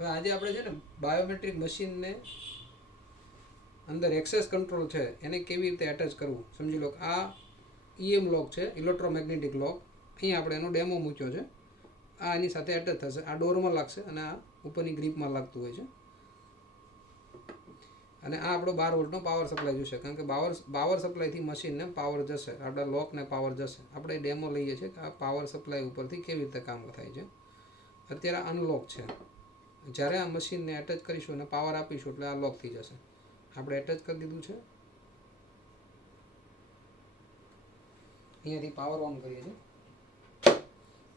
હવે આજે આપણે છે ને બાયોમેટ્રિક મશીનને અંદર એક્સેસ કંટ્રોલ છે એને કેવી રીતે એટેચ કરવું સમજી લો. આ EM લોક છે, ઇલેક્ટ્રોમેગ્નેટિક લોક. અહીંયા આપણે એનો ડેમો મૂક્યો છે. આ એની સાથે એટેચ થશે. આ ડોરમાં લાગશે અને આ ઉપરની ગ્રીપમાં લાગતું હોય છે. અને આ આપણો 12 વોલ્ટનો પાવર સપ્લાય જોશે, કારણ કે પાવર સપ્લાયથી મશીનને પાવર જશે, આપણા લોકને પાવર જશે. આપણે ડેમો લઈએ છીએ કે આ પાવર સપ્લાય ઉપરથી કેવી રીતે કામ થાય છે. અત્યારે અનલોક છે. જ્યારે આ મશીનને એટેચ કરીશું અને પાવર આપીશું એટલે આ લોક થઈ જશે. આપણે એટેચ કરી દીધું છે. અહીંયાથી પાવર ઓન કરીએ છીએ,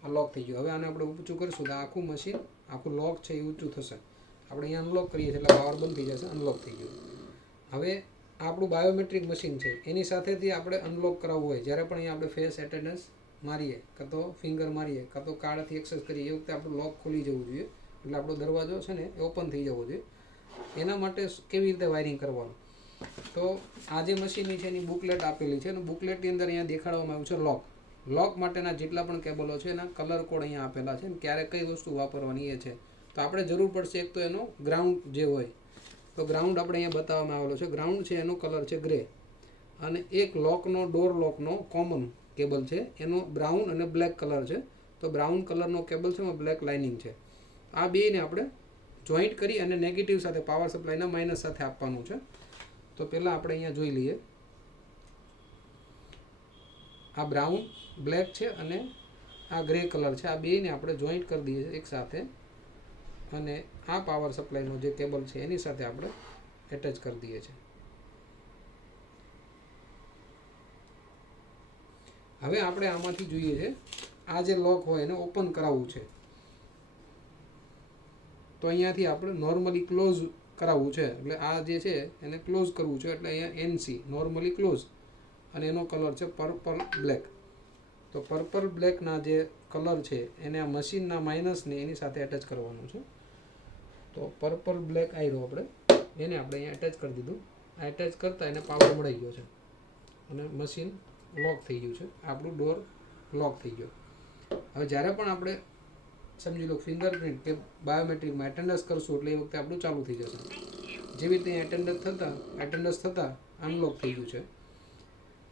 આ લોક થઈ ગયું. હવે આને આપણે ઊંચું કરીશું તો આખું મશીન, આખું લોક છે એ ઊંચું થશે. આપણે અહીંયા અનલોક કરીએ છીએ એટલે પાવર બંધ થઈ જશે, અનલોક થઈ ગયું. હવે આપણું બાયોમેટ્રિક મશીન છે, એની સાથેથી આપણે અનલોક કરાવવું હોય, જ્યારે પણ અહીંયા આપણે ફેસ એટેન્ડન્સ મારીએ, કાં તો ફિંગર મારીએ, કાં તો કાર્ડથી એક્સેસ કરીએ, એ વખતે આપણું લોક ખોલી જવું જોઈએ. એટલે આપણો દરવાજો છે ને એ ઓપન થઈ જવો જોઈએ. એના માટે કેવી રીતે વાયરિંગ કરવાનું, તો આ જે મશીનની છે એની બુકલેટ આપેલી છે અને બુકલેટની અંદર અહીંયા દેખાડવામાં આવ્યું છે લોક. લોક માટેના જેટલા પણ કેબલો છે એના કલર કોડ અહીંયા આપેલા છે. ક્યારે કઈ વસ્તુ વાપરવાની એ છે. તો આપણે જરૂર પડશે એક તો એનો ગ્રાઉન્ડ જે હોય, તો ગ્રાઉન્ડ આપણે અહીંયા બતાવવામાં આવેલો છે. ગ્રાઉન્ડ છે એનો કલર છે ગ્રે, અને એક લોકનો ડોર લોકનો કોમન કેબલ છે એનો બ્રાઉન અને બ્લેક કલર છે. તો બ્રાઉન કલરનો કેબલ છે એમાં બ્લેક લાઇનિંગ છે. આ બેને આપણે જોઈન્ટ કરી અને નેગેટિવ સાથે પાવર સપ્લાયના માઇનસ સાથે આપવાનું છે. તો પહેલાં આપણે અહીંયા જોઈ લઈએ. આ બ્રાઉન બ્લેક છે અને આ ગ્રે કલર છે. આ બેને આપણે જોઈન્ટ કરી દઈએ એક સાથે અને આ પાવર સપ્લાયનો જે કેબલ છે એની સાથે આપણે એટેચ કરી દઈએ છીએ. હવે આપણે આમાંથી જોઈએ છે આ જે લોક હોય એને ઓપન કરાવવું છે. તો અહીંયાથી આપણે નોર્મલી ક્લોઝ કરાવવું છે, એટલે આ જે છે એને ક્લોઝ કરવું છે. એટલે અહીંયા NC નોર્મલી ક્લોઝ, અને એનો કલર છે પર્પલ બ્લેક. તો પર્પલ બ્લેકના જે કલર છે એને આ મશીનના માઇનસને એની સાથે એટેચ કરવાનું છે. તો પર્પલ બ્લેક આવ્યો આપણે, એને આપણે અહીંયા એટેચ કરી દીધું. આ એટેચ કરતાં એને પાવર મળી ગયો છે અને મશીન લોક થઈ ગયું છે. આપણું ડોર લોક થઈ ગયો. હવે જ્યારે પણ આપણે સમજી લો ફિંગરપ્રિન્ટ કે બાયોમેટ્રિકમાં એટેન્ડન્સ કરશું એટલે એ વખતે આપણું ચાલુ થઈ જશે. જેવી રીતે એટેન્ડન્સ થતાં અનલોક થઈ ગયું છે.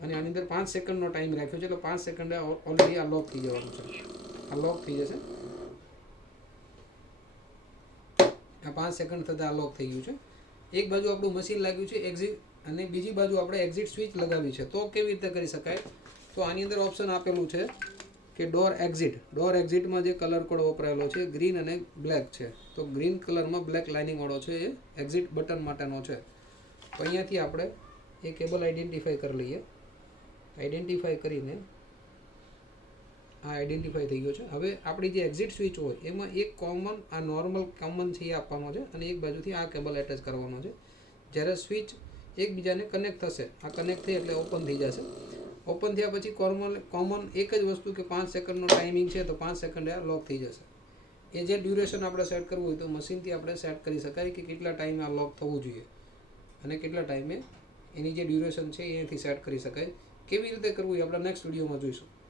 અને આની અંદર 5 સેકન્ડનો ટાઈમ રાખ્યો છે, એટલે 5 સેકન્ડે ઓલરેડી આ લોક થઈ જવાનું છે. આ લોક થઈ જશે. આ 5 સેકન્ડ થતાં આ લોક થઈ ગયું છે. એક બાજુ આપણું મશીન લાગ્યું છે એક્ઝિટ, અને બીજી બાજુ આપણે એક્ઝિટ સ્વિચ લગાવી છે. તો કેવી રીતે કરી શકાય, તો આની અંદર ઓપ્શન આપેલું છે કે ડોર એક્ઝિટ. ડોર એક્ઝિટમાં જે કલર કોડ વપરાયેલો છે ગ્રીન અને બ્લેક છે. તો ગ્રીન કલરમાં બ્લેક લાઇનિંગવાળો છે એ એક્ઝિટ બટન માટેનો છે. તો અહીંયાથી આપણે એ કેબલ આઈડેન્ટિફાઈ કરી લઈએ. આઈડેન્ટિફાઈ કરીને આ આઈડેન્ટિફાઈ થઈ ગયો છે. હવે આપણી જે એક્ઝિટ સ્વિચ હોય એમાં એક કોમન, આ નોર્મલ કોમન છે એ આપવાનો છે, અને એક બાજુથી આ કેબલ એટેચ કરવાનો છે. જ્યારે સ્વિચ એકબીજાને કનેક્ટ થશે, આ કનેક્ટ થઈ એટલે ઓપન થઈ જશે. ઓપન થયા પછી કોમન એક જ વસ્તુ કે 5 સેકન્ડનો ટાઈમિંગ છે, તો 5 સેકન્ડે આ લોક થઈ જશે. એ જે ડ્યુરેશન આપણે સેટ કરવું હોય તો મશીનથી આપણે સેટ કરી શકાય કે કેટલા ટાઈમે આ લોક થવું જોઈએ અને કેટલા ટાઈમે એની જે ડ્યુરેશન છે એનાથી સેટ કરી શકાય. કેવી રીતે કરવું એ આપણે નેક્સ્ટ વિડીયોમાં જોઈશું.